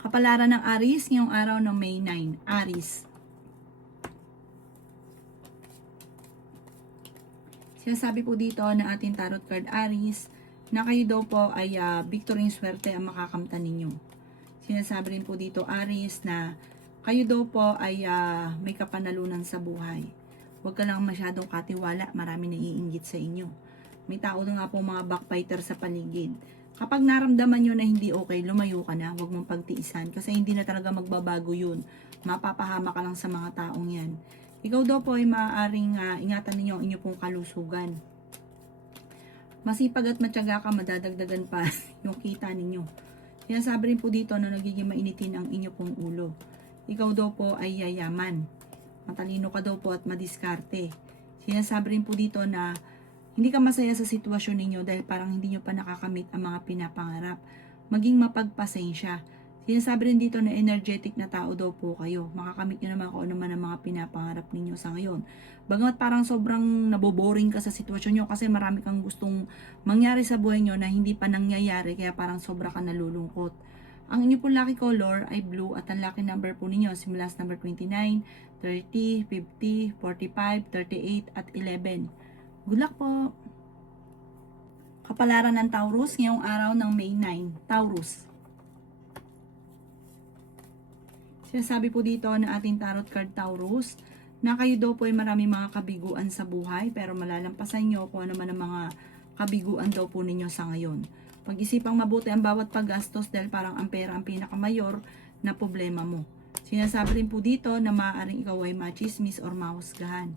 Kapalaran ng Aries ngayong araw ng May 9. Aries. Sinasabi po dito ng ating tarot card Aries na kayo daw po ay victory and swerte ang makakamtan ninyo. Sinasabi rin po dito Aries na kayo daw po ay may kapanalunan sa buhay. Huwag ka lang masyadong katiwala, marami naiinggit sa inyo. May tao nga po mga backbiter sa paligid. Kapag naramdaman nyo na hindi okay, lumayo ka na, huwag mong pagtiisan kasi hindi na talaga magbabago yun. Mapapahama ka lang sa mga taong yan. Ikaw daw po ay maaaring ingatan ninyo ang inyong pong kalusugan. Masipag at matyaga ka, madadagdagan pa yung kita ninyo. Sinasabi rin po dito na nagiging mainitin ang inyong pong ulo. Ikaw daw po ay yayaman. Matalino ka daw po at madiskarte. Sinasabi rin po dito na hindi ka masaya sa sitwasyon ninyo dahil parang hindi nyo pa nakakamit ang mga pinapangarap. Maging mapagpasensya. Sinasabi rin dito na energetic na tao daw po kayo. Makakamit nyo naman kung ano man ang mga pinapangarap ninyo sa ngayon. Bagamat parang sobrang naboboring ka sa sitwasyon nyo kasi marami kang gustong mangyari sa buhay nyo na hindi pa nangyayari kaya parang sobra ka nalulungkot. Ang inyo po lucky color ay blue at ang lucky number po ninyo simula sa number 29, 30, 50, 45, 38 at 11. Good luck po! Kapalaran ng Taurus ngayong araw ng May 9. Taurus. Sinasabi po dito ng ating tarot card Taurus na kayo daw po ay marami mga kabiguan sa buhay pero malalampasan nyo kung ano man ang mga kabiguan daw po ninyo sa ngayon. Pag-isipang mabuti ang bawat paggastos dahil parang ang pera ang pinakamayor na problema mo. Sinasabi rin po dito na maaaring ikaw ay machismis or mahusgahan.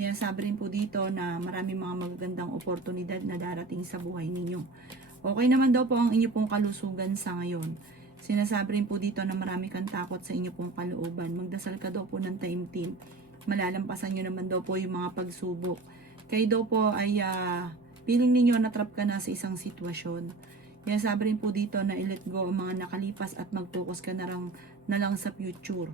Sinasabi rin po dito na marami mga magagandang oportunidad na darating sa buhay ninyo. Okay naman daw po ang inyo pong kalusugan sa ngayon. Sinasabi rin po dito na marami kang takot sa inyo pong kalooban. Magdasal ka daw po ng taimtim. Malalampasan nyo naman daw po yung mga pagsubok. Kayo daw po ay feeling ninyo na-trap ka na sa isang sitwasyon. Sinasabi rin po dito na i-let go ang mga nakalipas at mag-focus ka na lang sa future.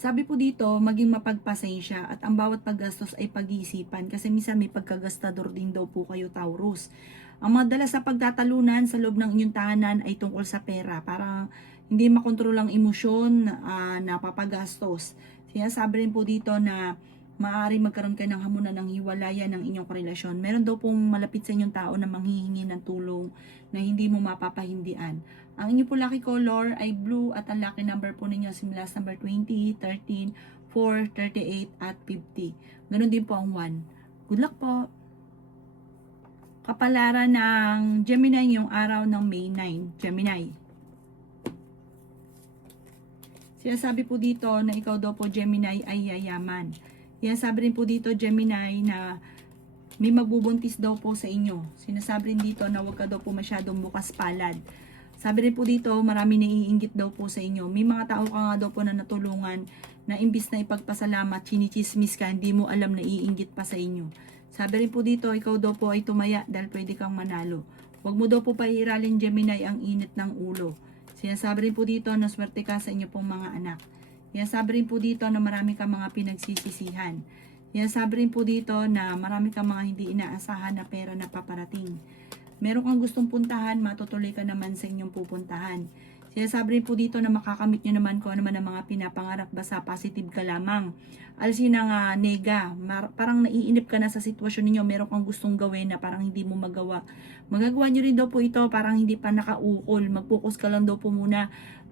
Sabi po dito, maging mapagpasensya at ang bawat paggastos ay pag-iisipan kasi minsan may pagkagastador din daw po kayo Taurus. Ang madalas sa pagtatalunan sa loob ng inyong tahanan ay tungkol sa pera para hindi makontrol ang emosyon na papagastos. Sinasabi rin po dito na maaari magkaroon kayo ng hamunan ng hiwalayan ng inyong relasyon. Meron daw pong malapit sa inyong tao na manghihingi ng tulong na hindi mo mapapahindian. Ang inyong po lucky color ay blue at ang lucky number po ninyo simula sa number 20, 13, 4, 38 at 50. Ganon din po ang 1. Good luck po! Kapalaran ng Gemini ngayong araw ng May 9. Gemini. Sinasabi po dito na ikaw daw po Gemini ay yayaman. Sinasabi rin po dito Gemini na may magbubuntis daw po sa inyo. Sinasabi rin dito na huwag ka daw po masyadong bukas palad. Sabi rin po dito marami naiinggit daw po sa inyo. May mga tao ka nga daw po na natulungan na imbis na ipagpasalamat, chinichismis ka, hindi mo alam na iinggit pa sa inyo. Sabi rin po dito ikaw daw po ay tumaya dahil pwede kang manalo. Huwag mo daw po pairalin Gemini ang init ng ulo. Sinasabi rin po dito na swerte ka sa inyo pong mga anak. Sinasabi rin po dito na marami kang mga pinagsisisihan. Sinasabi rin po dito na marami kang mga hindi inaasahan na pera na paparating. Meron kang gustong puntahan, matutuloy ka naman sa inyong pupuntahan. Sinasabi rin po dito na makakamit nyo naman kung ano man ang mga pinapangarap, basta positive ka lamang. Alisin ang nega, parang naiinip ka na sa sitwasyon ninyo, meron kang gustong gawin na parang hindi mo magawa. Magagawa nyo rin daw po ito, parang hindi pa nakaukol. Mag-focus ka lang daw po muna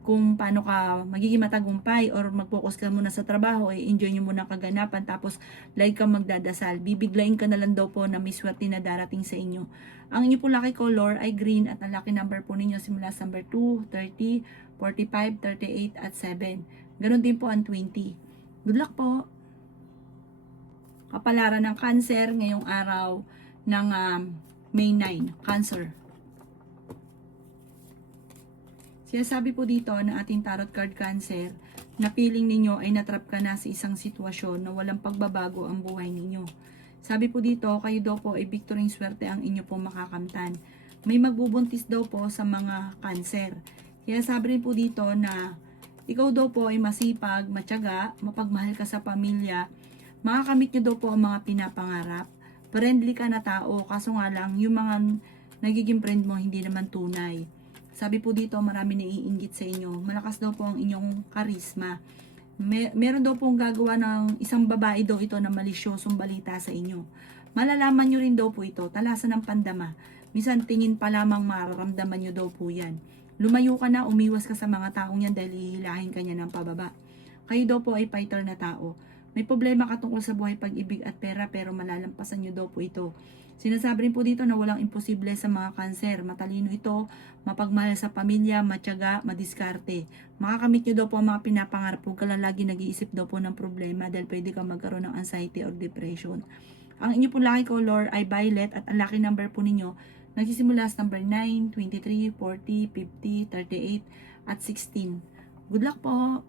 kung paano ka magiging matagumpay or mag-focus ka muna sa trabaho, enjoy nyo muna kaganapan, tapos like kang magdadasal. Bibiglayin ka na lang daw po na may swerte na darating sa inyo. Ang inyo po lucky color ay green at ang lucky number po ninyo simula sa number 2, 30, 45, 38 at 7. Ganon din po ang 20. Good luck po! Kapalaran ng Cancer ngayong araw ng May 9. Cancer. Sinasabi po dito na ating tarot card Cancer na feeling ninyo ay natrap ka na sa isang sitwasyon na walang pagbabago ang buhay ninyo. Sabi po dito, kayo daw po ay victory swerte ang inyo pong makakamtan. May magbubuntis daw po sa mga Cancer. Sinasabi rin po dito na ikaw daw po ay masipag, matyaga, mapagmahal ka sa pamilya, makakamit nyo daw po ang mga pinapangarap, friendly ka na tao, kaso nga lang yung mga nagiging friend mo hindi naman tunay. Sabi po dito, marami naiinggit sa inyo. Malakas daw po ang inyong karisma. Meron daw pong gagawa ng isang babae daw ito na malisyosong balita sa inyo. Malalaman nyo rin daw po ito, talasan ng pandama. Minsan tingin pa lamang mararamdaman nyo daw po yan. Lumayo ka na, umiwas ka sa mga taong yan dahil hihilahin ka niya ng pababa. Kayo daw po ay fighter na tao. May problema ka tungkol sa buhay, pag-ibig at pera pero malalampasan nyo daw po ito. Sinasabi rin po dito na walang imposible sa mga kanser. Matalino ito, mapagmahal sa pamilya, matyaga, madiskarte. Makakamit nyo daw po ang mga pinapangarap. Huwag ka lang lagi nag-iisip daw po ng problema dahil pwede kang magkaroon ng anxiety or depression. Ang inyo po lucky color ay violet at ang lucky number po ninyo nagsisimula sa number 9, 23, 40, 50, 38 at 16. Good luck po!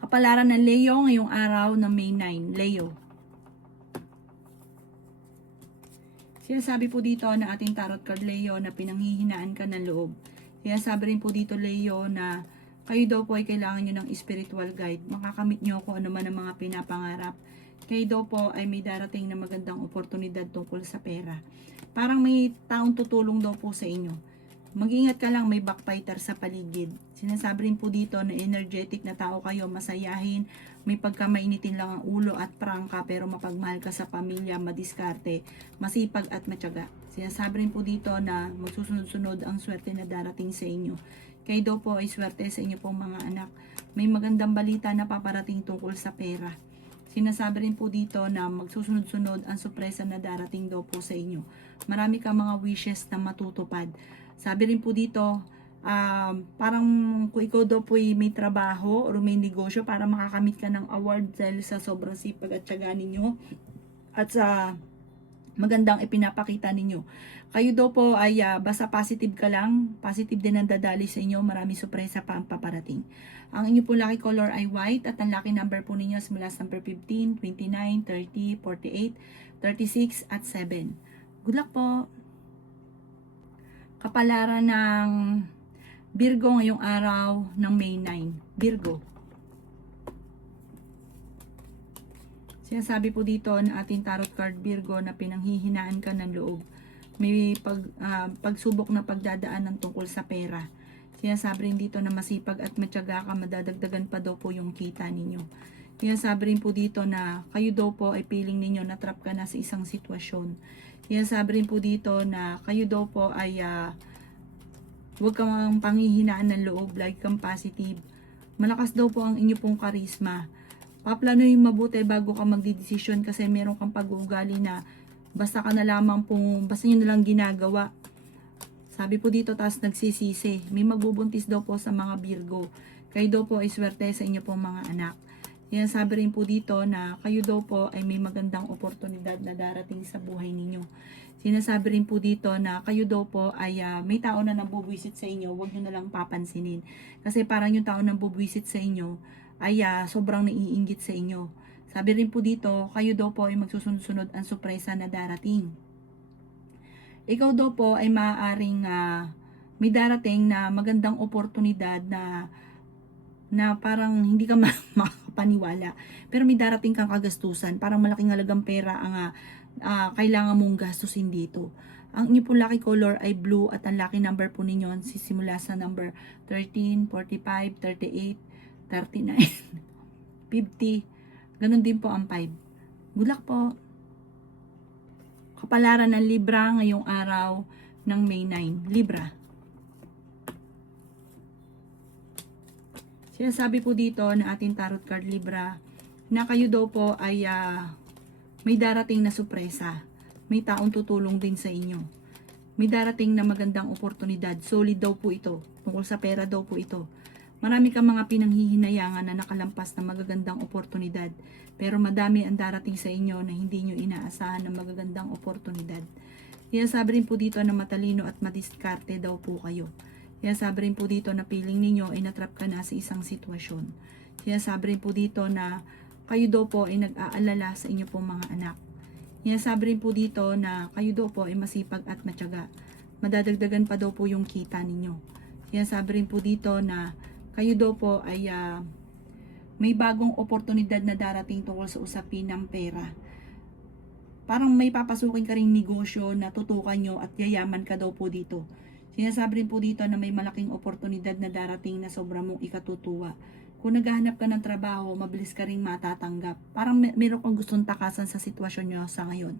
Kapalaran ng Leo ngayong araw ng May 9. Leo. Sinasabi po dito na ating tarot card Leo na pinanghihinaan ka ng loob. Sinasabi rin po dito Leo na kayo daw po ay kailangan nyo ng spiritual guide. Makakamit nyo kung ano man ang mga pinapangarap. Kayo daw po ay may darating na magandang oportunidad tungkol sa pera. Parang may taong tutulong daw po sa inyo. Mag-ingat ka lang, may backbiter sa paligid. Sinasabi rin po dito na energetic na tao kayo, masayahin, may pagkamainitin lang ang ulo at prangka pero mapagmahal ka sa pamilya, madiskarte, masipag at matyaga. Sinasabi rin po dito na magsusunod-sunod ang swerte na darating sa inyo. Kayo daw po ay swerte sa inyo pong mga anak. May magandang balita na paparating tungkol sa pera. Sinasabi rin po dito na magsusunod-sunod ang sorpresa na darating daw po sa inyo. Marami kang mga wishes na matutupad. Sabi rin po dito, parang kung ikaw daw po may trabaho or may negosyo para makakamit ka ng award dahil sa sobrang sipag at tiyaga ninyo at sa magandang ipinapakita ninyo. Kayo daw po ay basta positive ka lang, positive din ang dadali sa inyo, marami sorpresa pa ang paparating. Ang inyo po lucky color ay white at ang lucky number po ninyo mula sa number 15, 29, 30, 48, 36 at 7. Good luck po! Kapalaran ng Virgo ngayong araw ng May 9. Virgo. Sinasabi po dito ng ating tarot card Virgo na pinanghihinaan ka ng loob. May pagsubok na pagdadaanan tungkol sa pera. Sinasabi rin dito na masipag at matyaga ka, madadagdagan pa daw po yung kita ninyo. Sinasabi rin po dito na kayo daw po ay feeling ninyo na trap ka na sa isang sitwasyon. Sinasabi rin po dito na kayo daw po ay huwag kang panghihinaan ng loob, like kang positive. Malakas daw po ang inyo pong karisma. Paplanuhin mabuti bago ka magdidesisyon kasi meron kang pag-uugali na basta ka na lamang pong, basta nyo na lang ginagawa. Sabi po dito, taas nagsisisi. May magbubuntis daw po sa mga Virgo. Kayo daw po ay swerte sa inyo pong mga anak. Yan, sabi rin po dito na kayo daw po ay may magandang oportunidad na darating sa buhay ninyo. Sinasabi rin po dito na kayo daw po ay may tao na nabubwisit sa inyo, huwag nyo na lang papansinin. Kasi parang yung tao na nabubwisit sa inyo ay sobrang naiinggit sa inyo. Sabi rin po dito, kayo daw po ay magsusunod-sunod ang sorpresa na darating. Ikaw daw po ay maaaring may darating na magandang oportunidad na parang hindi ka makapaniwala. Pero may darating kang kagastusan, parang malaking halagang pera ang kailangan mong gastusin dito. Ang inyo po lucky color ay blue at ang lucky number po ninyo sisimula sa number 13, 45, 38, 39, 50. Ganun din po ang 5. Good luck po! Kapalaran ng Libra ngayong araw ng May 9. Libra. Sinasabi po dito na ating tarot card Libra na kayo daw po ay may darating na sorpresa. May taong tutulong din sa inyo. May darating na magandang oportunidad. Solid daw po ito. Tungkol sa pera daw po ito. Marami kang mga pinanghihinayangan na nakalampas na magagandang oportunidad. Pero madami ang darating sa inyo na hindi nyo inaasahan na magagandang oportunidad. Sinasabi rin po dito na matalino at madiskarte daw po kayo. Sinasabi rin po dito na feeling ninyo ay natrap ka na sa isang sitwasyon. Sinasabi rin po dito na kayo daw po ay nag-aalala sa inyo pong mga anak. Sinasabi rin po dito na kayo daw po ay masipag at matyaga. Madadagdagan pa daw po yung kita ninyo. Sinasabi rin po dito na kayo daw po ay may bagong oportunidad na darating tungkol sa usapin ng pera. Parang may papasukin ka ring negosyo na tutukan nyo at yayaman ka daw po dito. Sinasabi rin po dito na may malaking oportunidad na darating na sobra mong ikatutuwa. Kung naghahanap ka ng trabaho, mabilis ka ring matatanggap. Parang meron kang gustong takasan sa sitwasyon nyo sa ngayon.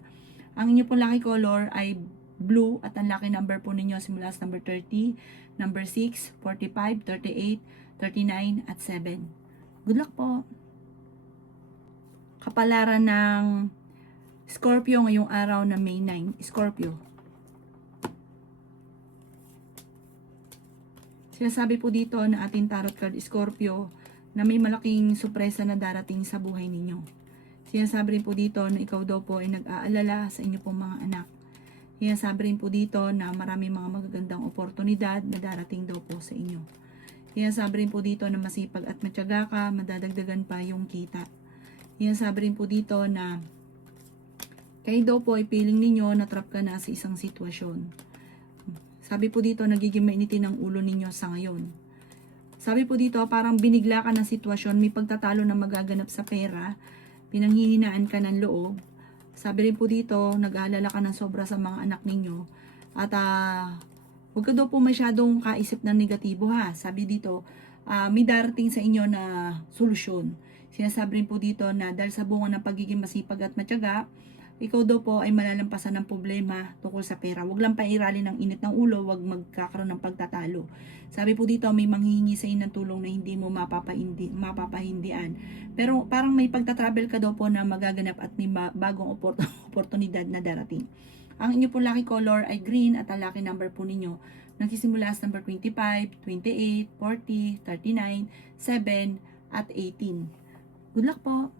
Ang inyo pong lucky color ay blue at ang lucky number po ninyo simula sa number 30, number 6, 45, 38, 39 at 7. Good luck po! Kapalaran ng Scorpio ngayong araw na May 9. Scorpio. Sinasabi po dito na ating tarot card Scorpio na may malaking sorpresa na darating sa buhay ninyo. Sinasabi rin po dito na ikaw daw po ay nag-aalala sa inyo pong mga anak. Sinasabi rin po dito na marami mga magagandang oportunidad na darating daw po sa inyo. Sinasabi rin po dito na masipag at matyaga ka, madadagdagan pa yung kita. Sinasabi rin po dito na kayo daw po ay feeling ninyo na trap ka na sa isang sitwasyon. Sabi po dito, nagiging mainitin ang ulo ninyo sa ngayon. Sabi po dito, parang binigla ka ng sitwasyon, may pagtatalo na magaganap sa pera, pinanghihinaan ka ng loob. Sabi rin po dito, nag-aalala ka ng sobra sa mga anak ninyo. At huwag ka daw po masyadong kaisip ng negatibo ha. Sabi dito, may darating sa inyo na solusyon. Sinasabi rin po dito na dahil sa bunga ng pagiging masipag at matyaga, ikaw daw po ay malalampasan ng problema tungkol sa pera. Huwag lang pairalin ng init ng ulo, huwag magkakaroon ng pagtatalo. Sabi po dito, may manghihingi sa inyo ng tulong na hindi mo mapapahindian. Pero parang may pagtatravel ka daw po na magaganap at may bagong oportunidad na darating. Ang inyo po lucky color ay green at ang lucky number po ninyo nagsisimula sa number 25, 28, 40, 39, 7 at 18. Good luck po!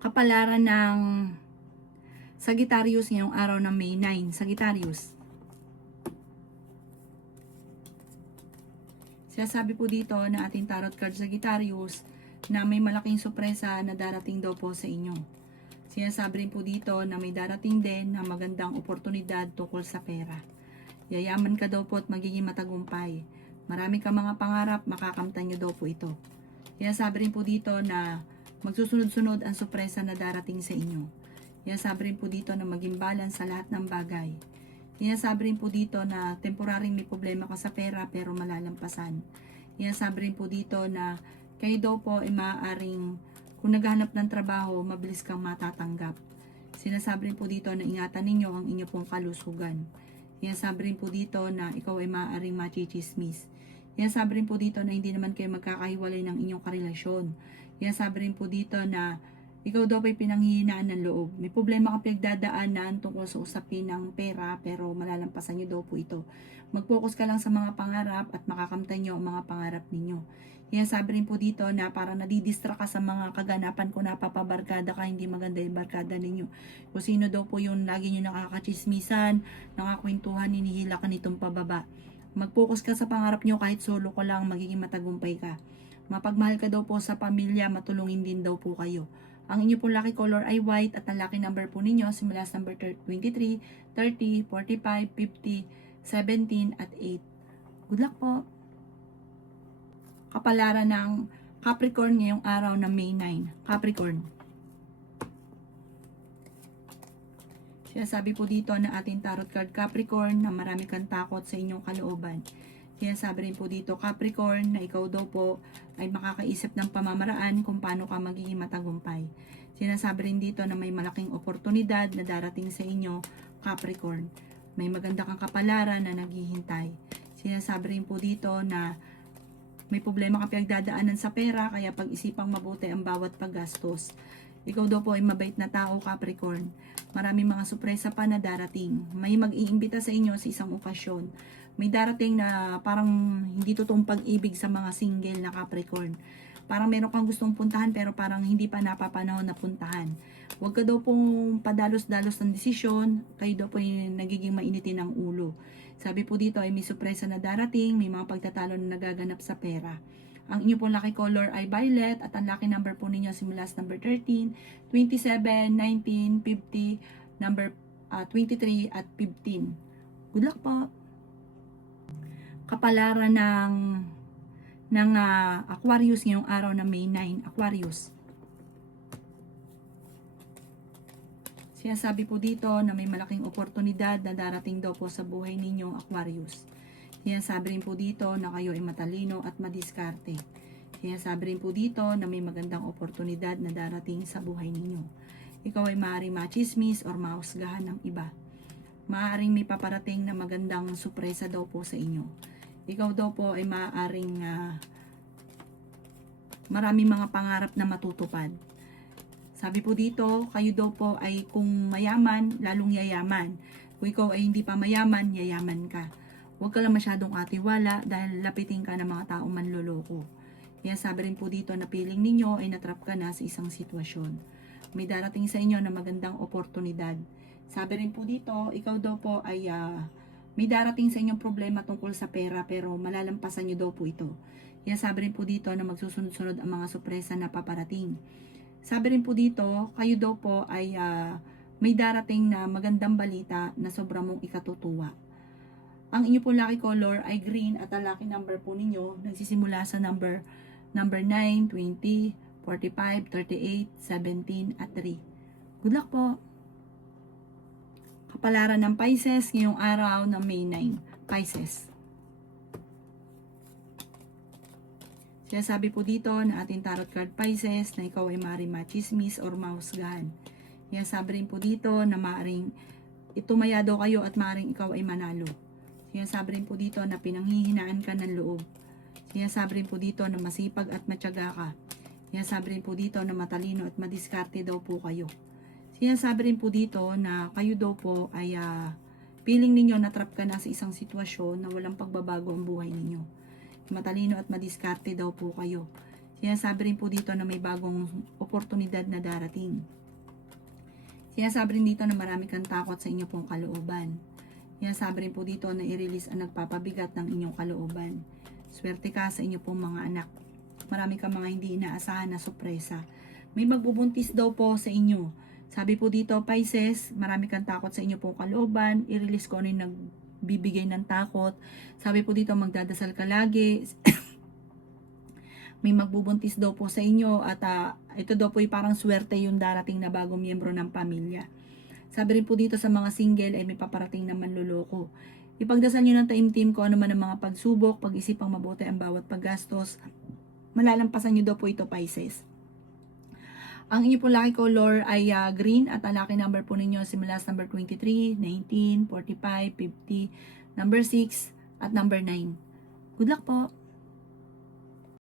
Kapalaran ng Sagittarius ngayong araw ng May 9. Sagittarius. Sinasabi po dito na ating tarot card Sagittarius na may malaking sorpresa na darating daw po sa inyo. Sinasabi rin po dito na may darating din na magandang oportunidad tungkol sa pera. Yayaman ka daw po at magiging matagumpay. Marami ka mga pangarap, makakamtan nyo daw po ito. Sinasabi rin po dito na magsusunod-sunod ang sorpresa na darating sa inyo. Sinasabi rin po dito na maging balance sa lahat ng bagay. Sinasabi rin po dito na temporaring may problema ka sa pera pero malalampasan. Sinasabi rin po dito na kayo daw po ay maaaring kung naghanap ng trabaho, mabilis kang matatanggap. Sinasabi rin po dito na ingatan ninyo ang inyo pong kalusugan. Sinasabi rin po dito na ikaw ay maaaring machichismis. Sinasabi rin po dito na hindi naman kayo magkakahiwalay ng inyong karelasyon. Sinasabi rin po dito na ikaw daw ay pinanghihinaan ng loob. May problema ka pinagdadaanan tungkol sa usapin ng pera pero malalampasan nyo daw po ito. Mag-focus ka lang sa mga pangarap at makakamtan nyo ang mga pangarap ninyo. Sinasabi rin po dito na parang nadidistra ka sa mga kaganapan kung napapabarkada ka, hindi maganda yung barkada ninyo. Kung sino daw po yung lagi nyo nakakachismisan, nakakwentuhan, hinihila ka nitong pababa. Mag-focus ka sa pangarap nyo kahit solo ko lang, magiging matagumpay ka. Mapagmahal ka daw po sa pamilya, matulungin din daw po kayo. Ang inyo pong lucky color ay white at ang lucky number po ninyo simula sa number 23, 30, 45, 50, 17 at 8. Good luck po! Kapalaran ng Capricorn ngayong araw na May 9. Capricorn. Sinasabi po dito na ating tarot card Capricorn na marami kang takot sa inyong kalooban. Sinasabi rin po dito Capricorn na ikaw daw po ay makakaisip ng pamamaraan kung paano ka magiging matagumpay. Sinasabi rin dito na may malaking oportunidad na darating sa inyo Capricorn. May maganda kang kapalaran na naghihintay. Sinasabi rin po dito na may problema ka pinagdadaanan sa pera kaya pag-isipang mabuti ang bawat paggastos. Ikaw daw po ay mabait na tao Capricorn. Maraming mga sorpresa pa na darating. May mag-iimbita sa inyo sa isang okasyon. May darating na parang hindi totoong pag-ibig sa mga single na Capricorn. Parang meron kang gustong puntahan pero parang hindi pa napapanahon na puntahan. Huwag ka daw pong padalos-dalos ng desisyon. Kayo daw po ay nagiging mainitin ng ulo. Sabi po dito ay may sorpresa na darating, may mga pagtatalo na nagaganap sa pera. Ang inyo pong lucky color ay violet at ang lucky number po ninyo simula sa number 13, 27, 19, 50, number 23 at 15. Good luck po! Kapalaran ng Aquarius ngayong araw na May 9. Aquarius. Sinasabi po dito na may malaking oportunidad na darating daw po sa buhay ninyong Aquarius. Sinasabi rin po dito na kayo ay matalino at madiskarte. Sinasabi rin po dito na may magandang oportunidad na darating sa buhay ninyo. Ikaw ay maaaring machismis or mahusgahan ng iba. Maaaring may paparating na magandang sorpresa daw po sa inyo. Ikaw daw po ay maaaring maraming mga pangarap na matutupad. Sabi po dito, kayo daw po ay kung mayaman, lalong yayaman. Kung ikaw ay hindi pa mayaman, yayaman ka. Huwag ka lang masyadong atiwala dahil lapitin ka ng mga taong manloloko. Kaya sabi rin po dito na piling ninyo ay natrap ka na sa isang sitwasyon. May darating sa inyo na magandang oportunidad. Sabi rin po dito, ikaw daw po ay may darating sa inyong problema tungkol sa pera pero malalampasan nyo daw po ito. Kaya sabi rin po dito na magsusunod-sunod ang mga sorpresa na paparating. Sabi rin po dito, kayo daw po ay may darating na magandang balita na sobrang mong ikatutuwa. Ang inyo po lucky color ay green at ang lucky number po ninyo nagsisimula sa number 9, 20, 45, 38, 17 at 3. Good luck po! Kapalaran ng Pisces ngayong araw ng May 9. Pisces. Sinasabi po dito na ating tarot card Pisces na ikaw ay maaaring machismis or mahusgahan. Sinasabi rin po dito na maaaring itumaya daw kayo at maaaring ikaw ay manalo. Sinasabi rin po dito na pinanghihinaan ka ng loob. Sinasabi rin po dito na masipag at matyaga ka. Sinasabi rin po dito na matalino at madiskarte daw po kayo. Sinasabi rin po dito na kayo daw po ay feeling ninyo natrap ka na sa isang sitwasyon na walang pagbabago ang buhay ninyo. Matalino at madiskarte daw po kayo. Sinasabi rin po dito na may bagong oportunidad na darating. Sinasabi rin dito na marami kang takot sa inyo pong kalooban. Sinasabi rin po dito na i-release ang nagpapabigat ng inyong kalooban. Swerte ka sa inyo pong mga anak. Marami kang mga hindi inaasahan na sorpresa. May magbubuntis daw po sa inyo. Sabi po dito, Pisces, marami kang takot sa inyo pong kalooban. I-release ko ano yung nagbibigay ng takot. Sabi po dito, magdadasal ka lagi. May magbubuntis daw po sa inyo at ito daw po ay parang swerte yung darating na bagong miyembro ng pamilya. Sabi rin po dito sa mga single ay may paparating na manloloko. Ipagdasal nyo ng taimtim ko ano man ang mga pagsubok, pag-isipang mabuti ang bawat paggastos. Malalampasan nyo daw po ito, Pisces. Ang inyo po lucky color ay green at ang lucky number po ninyo simula sa number 23, 19, 45, 50, number 6 at number 9. Good luck po!